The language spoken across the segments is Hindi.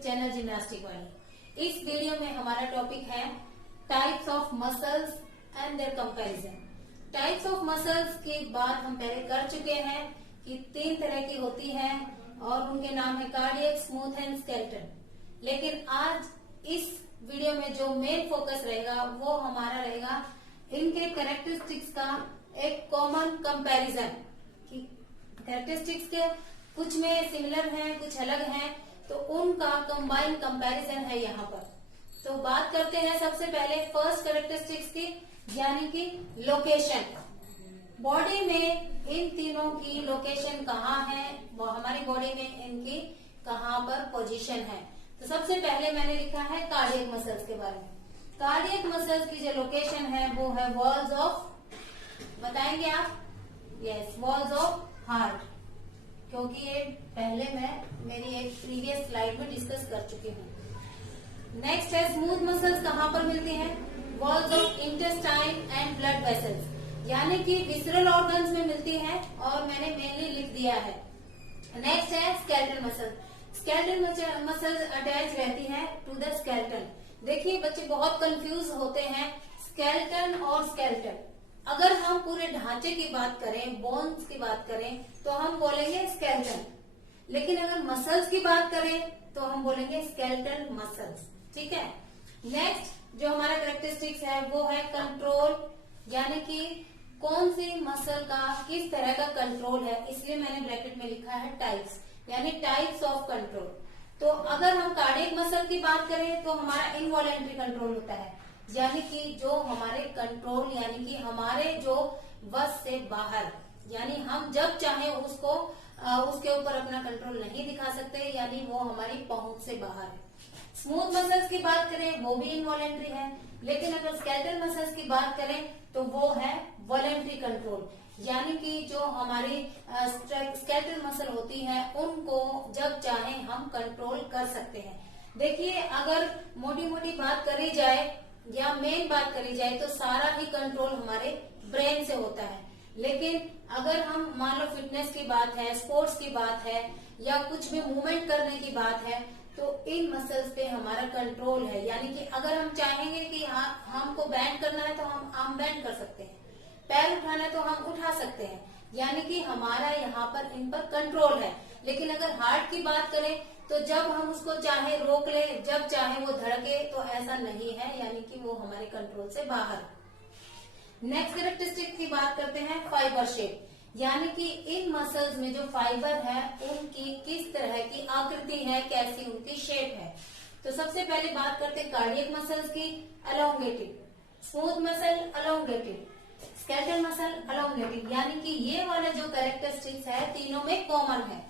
चैनल जिम्नास्टिक वाली। इस वीडियो में हमारा टॉपिक है types of muscles and their comparison. Types of muscles की बात हम पहले कर चुके हैं कि 3 तरह की होती है और उनके नाम है कार्डियक, स्मूथ एंड स्केलेटन। लेकिन आज इस वीडियो में जो मेन फोकस रहेगा वो हमारा रहेगा इनके कैरेक्टरिस्टिक्स का एक कॉमन कंपैरिजन। कैरेक्टरिस्टिक्स के कुछ में सिमिलर हैं, कुछ अलग हैं, तो उनका कंबाइंड कंपैरिजन है यहाँ पर। तो बात करते हैं सबसे पहले फर्स्ट कैरेक्टरिस्टिक्स की, यानी कि लोकेशन। बॉडी में इन तीनों की लोकेशन कहाँ है, वो हमारी बॉडी में इनकी कहाँ पर पोजीशन है। तो सबसे पहले मैंने लिखा है कार्डियक मसल्स के बारे में। कार्डियक मसल्स की जो लोकेशन है वो है वॉल्स ऑफ, बताएंगे आप? यस, वॉल्स ऑफ हार्ट, क्योंकि ये पहले मैं मेरी एक प्रीवियस स्लाइड में डिस्कस कर चुकी हूँ। नेक्स्ट है स्मूथ मसल्स कहाँ पर मिलती हैं? Walls of intestine and blood vessels, यानी कि विसरल ऑर्गन्स में मिलती है और मैंने मेनली लिख दिया है। नेक्स्ट है skeletal muscles. Skeletal muscles attach रहती है टू द स्केलेटन। देखिए बच्चे बहुत कंफ्यूज होते हैं स्केलेटन और स्केलेटन। अगर हम पूरे ढांचे की बात करें, बोन्स की बात करें, तो हम बोलेंगे स्केलेटन। लेकिन अगर मसल्स की बात करें तो हम बोलेंगे स्केलेटल मसल्स। ठीक है। नेक्स्ट जो हमारा कैरेक्टरिस्टिक्स है वो है कंट्रोल, यानी कि कौन सी मसल का किस तरह का कंट्रोल है, इसलिए मैंने ब्रैकेट में लिखा है टाइप्स, यानी टाइप्स ऑफ कंट्रोल। तो अगर हम कार्डियक मसल की बात करें तो हमारा इनवॉलेंट्री कंट्रोल होता है, यानी कि जो हमारे कंट्रोल, यानी कि हमारे जो बस से बाहर, यानी हम जब चाहे उसको उसके ऊपर अपना कंट्रोल नहीं दिखा सकते, यानी वो हमारी पहुंच से बाहर है। स्मूथ मसल्स की बात करें वो भी इनवॉलेंट्री है, लेकिन अगर स्केलेटल मसल्स की बात करें तो वो है वॉलेंट्री कंट्रोल, यानी कि जो हमारी स्केलेटल मसल होती है उनको जब चाहे हम कंट्रोल कर सकते हैं। देखिए अगर मोटी मोटी बात करी जाए या मेन बात करी जाए तो सारा ही कंट्रोल हमारे ब्रेन से होता है। लेकिन अगर हम मान लो फिटनेस की बात है, स्पोर्ट्स की बात है या कुछ भी मूवमेंट करने की बात है, तो इन मसल्स पे हमारा कंट्रोल है। यानी कि अगर हम चाहेंगे कि हाँ हमको बैंड करना है तो हम आर्म बैंड कर सकते हैं, पैर उठाना है तो हम उठा सकते हैं, यानी कि हमारा यहाँ पर इन पर कंट्रोल है। लेकिन अगर हार्ट की बात करें तो जब हम उसको चाहे रोक ले, जब चाहे वो धड़के, तो ऐसा नहीं है, यानी कि वो हमारे कंट्रोल से बाहर। नेक्स्ट कैरेक्टरिस्टिक की बात करते हैं फाइबर शेप, यानी कि इन मसल्स में जो फाइबर है उनकी किस तरह की आकृति है, कैसी उनकी शेप है। तो सबसे पहले बात करते हैं कार्डियक मसल्स की, अलोंगेटेड, स्मूथ मसल अलोंगेटेड, स्केलेटल मसल अलोंगेटेड, यानी कि ये वाला जो कैरेक्टरिस्टिक्स है तीनों में कॉमन है।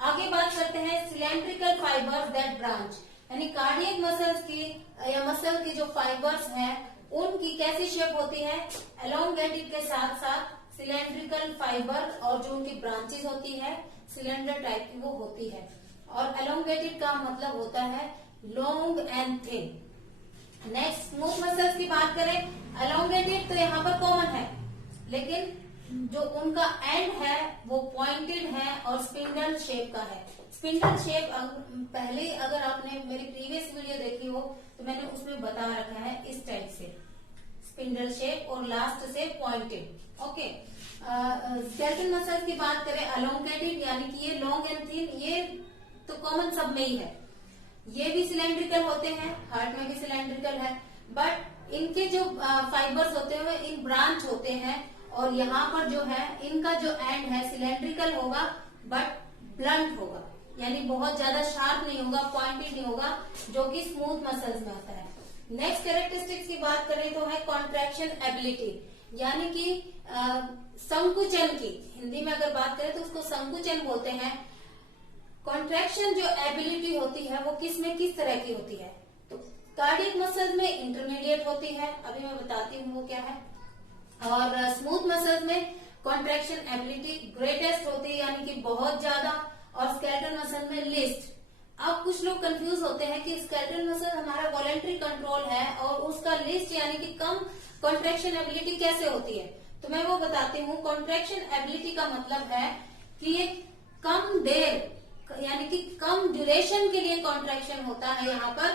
आगे बात करते हैं सिलेंड्रिकल फाइबर्स दैट ब्रांच, यानी कार्डियक मसल्स की या मसल की जो फाइबर्स हैं उनकी कैसी शेप होती है? एलोंगेटेड के साथ साथ सिलेंड्रिकल फाइबर, और जो उनकी ब्रांचेस होती है सिलेंडर टाइप की वो होती है। और एलोंगेटेड का मतलब होता है long and thin. Next smooth muscles की बात करें, एलोंगेटेड तो यहाँ पर कॉमन है, लेकिन जो उनका एंड है वो पॉइंटेड है और स्पिंडल शेप का है। स्पिंडल शेप पहले अगर आपने मेरी प्रीवियस वीडियो देखी हो तो मैंने उसमें बता रखा है इस टाइप से, स्पिंडल शेप और लास्ट से पॉइंटेड। ओके। स्केलेटल मसल्स की बात करें अलोंगेटेड, यानी कि ये लॉन्ग एंड थिन, ये तो कॉमन सब में ही है। ये भी सिलेंड्रिकल होते हैं, हार्ट में भी सिलेंड्रिकल है, बट इनके जो फाइबर्स होते हैं इन ब्रांच होते हैं, और यहाँ पर जो है इनका जो एंड है सिलेंड्रिकल होगा बट ब्लंट होगा, यानी बहुत ज्यादा शार्प नहीं होगा, पॉइंटेड नहीं होगा, जो कि स्मूथ मसल्स में होता है। नेक्स्ट कैरेक्टरिस्टिक्स की बात करें तो है कॉन्ट्रैक्शन एबिलिटी, यानी कि संकुचन की, हिंदी में अगर बात करें तो उसको संकुचन बोलते हैं। कॉन्ट्रैक्शन जो एबिलिटी होती है वो किस में किस तरह की होती है? तो कार्डियक मसल्स में इंटरमीडिएट होती है, अभी मैं बताती हूँ वो क्या है, और स्मूथ मसल्स में कॉन्ट्रैक्शन एबिलिटी ग्रेटेस्ट होती है, यानी कि बहुत ज्यादा, और स्केलेटल मसल में लिस्ट। अब कुछ लोग कंफ्यूज होते हैं कि स्केलेटल मसल हमारा वॉलेंट्री कंट्रोल है और उसका लिस्ट यानी कि कम कॉन्ट्रैक्शन एबिलिटी कैसे होती है। तो मैं वो बताती हूँ। कॉन्ट्रैक्शन एबिलिटी का मतलब है कि ये कम देर यानी कि कम ड्यूरेशन के लिए कॉन्ट्रैक्शन होता है यहाँ पर,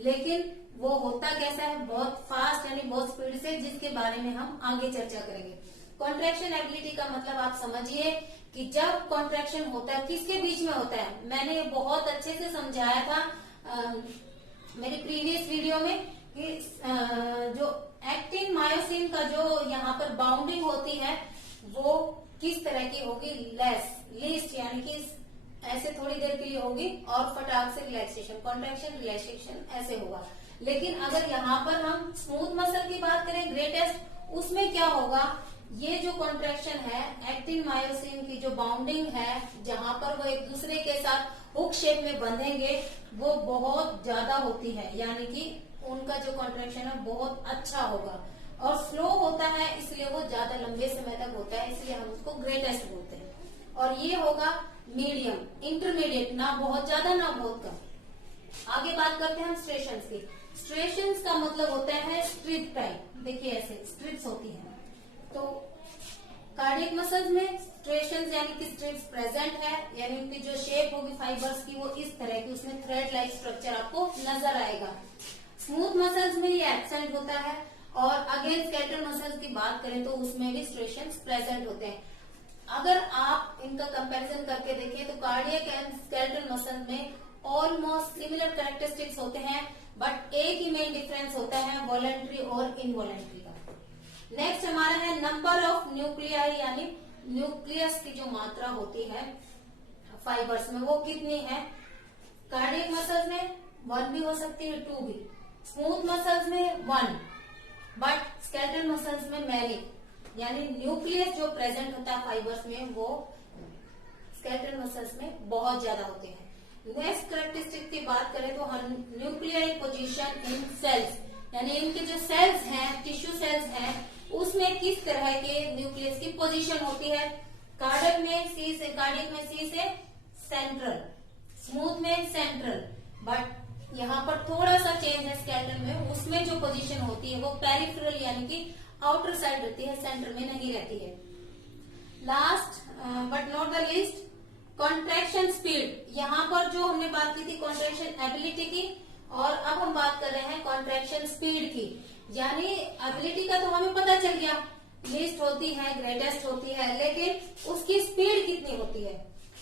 लेकिन वो होता कैसा है, बहुत फास्ट यानी बहुत स्पीड से, जिसके बारे में हम आगे चर्चा करेंगे। कॉन्ट्रैक्शन एबिलिटी का मतलब आप समझिए कि जब कॉन्ट्रैक्शन होता है किसके बीच में होता है। मैंने ये बहुत अच्छे से समझाया था मेरी प्रीवियस वीडियो में कि जो एक्टिन मायोसिन का जो यहाँ पर बाउंडिंग होती है वो किस तरह की होगी, लीस्ट यानी कि ऐसे थोड़ी देर के लिए होगी और फटाक से रिलैक्सेशन, कॉन्ट्रैक्शन रिलैक्सेशन ऐसे होगा। लेकिन अगर यहाँ पर हम स्मूथ मसल की बात करें ग्रेटेस्ट, उसमें क्या होगा, ये जो कॉन्ट्रैक्शन है एक्टिन मायोसिन की जो बाउंडिंग है जहां पर वो एक दूसरे के साथ हुक शेप में बंधेंगे वो बहुत ज्यादा होती है, यानी कि उनका जो कॉन्ट्रैक्शन है बहुत अच्छा होगा और स्लो होता है, इसलिए वो ज्यादा लंबे समय तक होता है, इसलिए हम उसको ग्रेटेस्ट बोलते हैं। और ये होगा मीडियम, इंटरमीडिएट, ना बहुत ज्यादा ना बहुत कम। आगे बात करते हैं हम स्ट्रेशंस की। स्ट्रेशंस का मतलब होता है स्ट्रिप टाइप, देखिए ऐसे स्ट्रिप्स होती है। तो कार्डियक मसल्स में स्ट्रेशंस यानी कि स्ट्रिप्स प्रेजेंट है, यानी उनकी जो शेप होगी फाइबर्स की वो इस तरह की, उसमें थ्रेड लाइक स्ट्रक्चर आपको नजर आएगा। स्मूथ मसल्स में ये एब्सेंट होता है और अगेन स्केलेटल मसल्स की बात करें तो उसमें भी स्ट्रेशंस प्रेजेंट होते हैं। अगर आप इनका कंपैरिजन करके देखें तो कार्डियक एंड स्केलेटल मसल में ऑलमोस्ट सिमिलर कैरेक्टरिस्टिक्स होते हैं, बट एक ही मेन डिफरेंस होता है वॉलंटरी और इनवॉलंटरी का। नेक्स्ट हमारा है नंबर ऑफ न्यूक्लियाई, यानी न्यूक्लियस की जो मात्रा होती है फाइबर्स में वो कितनी है। कार्डियक मसल्स में 1 भी हो सकती है, 2 भी। स्मूथ मसल्स में 1, बट स्केलेटल मसल्स में मैनी, यानी न्यूक्लियस जो प्रेजेंट होता है फाइबर्स में वो स्केलेटल मसल्स में बहुत ज्यादा होते हैं। नेक्स्ट कैरेक्टरिस्टिक की बात करें तो हम न्यूक्लियर पोजीशन इन सेल्स, यानी इनके जो सेल्स हैं, टिश्यू सेल्स हैं, उसमें किस तरह के न्यूक्लियस की पोजीशन होती है। कार्डियक में सी से सेंट्रल, स्मूथ में सेंट्रल, बट यहाँ पर थोड़ा सा चेंज है स्केलेटल में, उसमें जो पोजीशन होती है वो पेरिफेरल यानी कि आउटर साइड रहती है, सेंटर में नहीं रहती है। Last but not the least, contraction speed. यहाँ पर जो हमने बात की थी कॉन्ट्रैक्शन एबिलिटी की, और अब हम बात कर रहे हैं कॉन्ट्रैक्शन स्पीड की। यानी एबिलिटी का तो हमें पता चल गया, लीस्ट होती है, ग्रेटेस्ट होती है, लेकिन उसकी स्पीड कितनी होती है।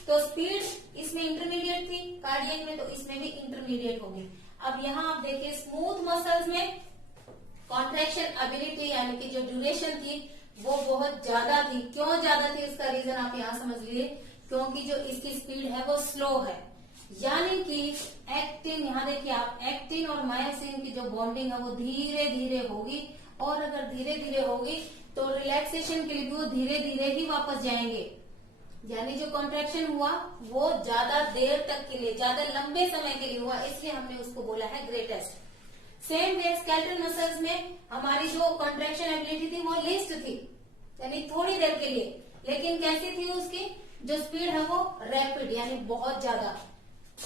तो स्पीड इसमें इंटरमीडिएट थी, कार्डियक में, तो इसमें भी इंटरमीडिएट होगी। अब यहाँ आप देखिए स्मूथ मसल्स में कॉन्ट्रैक्शन एबिलिटी यानी कि जो ड्यूरेशन थी वो बहुत ज्यादा थी। क्यों ज्यादा थी उसका रीजन आप यहाँ समझ लीजिए, क्योंकि जो इसकी स्पीड है वो स्लो है, यानी कि एक्टिन, यहाँ देखिए आप, एक्टिन और मायोसिन की जो बॉन्डिंग है वो धीरे धीरे होगी, और अगर धीरे धीरे होगी तो रिलैक्सेशन के लिए भी वो धीरे धीरे ही वापस जाएंगे, यानी जो कॉन्ट्रैक्शन हुआ वो ज्यादा देर तक के लिए, ज्यादा लंबे समय के लिए हुआ, इसलिए हमने उसको बोला है greatest. Same way skeletal muscles में हमारी जो कॉन्ट्रैक्शन एबिलिटी थी वो लीस्ट थी, यानी थोड़ी देर के लिए, लेकिन कैसी थी उसकी जो स्पीड है वो रैपिड, यानी बहुत ज्यादा,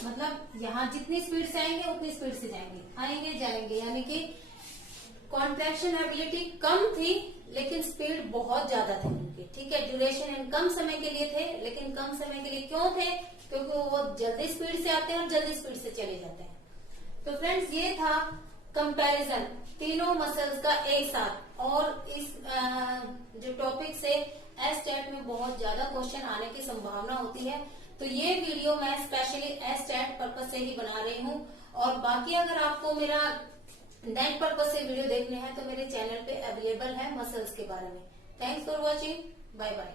मतलब यहाँ जितनी स्पीड से आएंगे उतनी स्पीड से जाएंगे, आएंगे जाएंगे, यानी कि कॉन्ट्रैक्शन एबिलिटी कम थी लेकिन स्पीड बहुत ज्यादा थी उनकी। ठीक है, ड्यूरेशन इन कम समय के लिए थे, लेकिन कम समय के लिए क्यों थे, क्योंकि वो जल्दी स्पीड से आते हैं और जल्दी स्पीड से चले जाते हैं। तो फ्रेंड्स ये था कंपैरिजन तीनों मसल्स का एक साथ, और इस जो टॉपिक से एसटेट में बहुत ज्यादा क्वेश्चन आने की संभावना होती है, तो ये वीडियो मैं स्पेशली एसटेट पर्पज से ही बना रही हूँ। और बाकी अगर आपको मेरा नेट पर्पज से वीडियो देखने हैं तो मेरे चैनल पे अवेलेबल है मसल्स के बारे में। Thanks for watching, bye bye.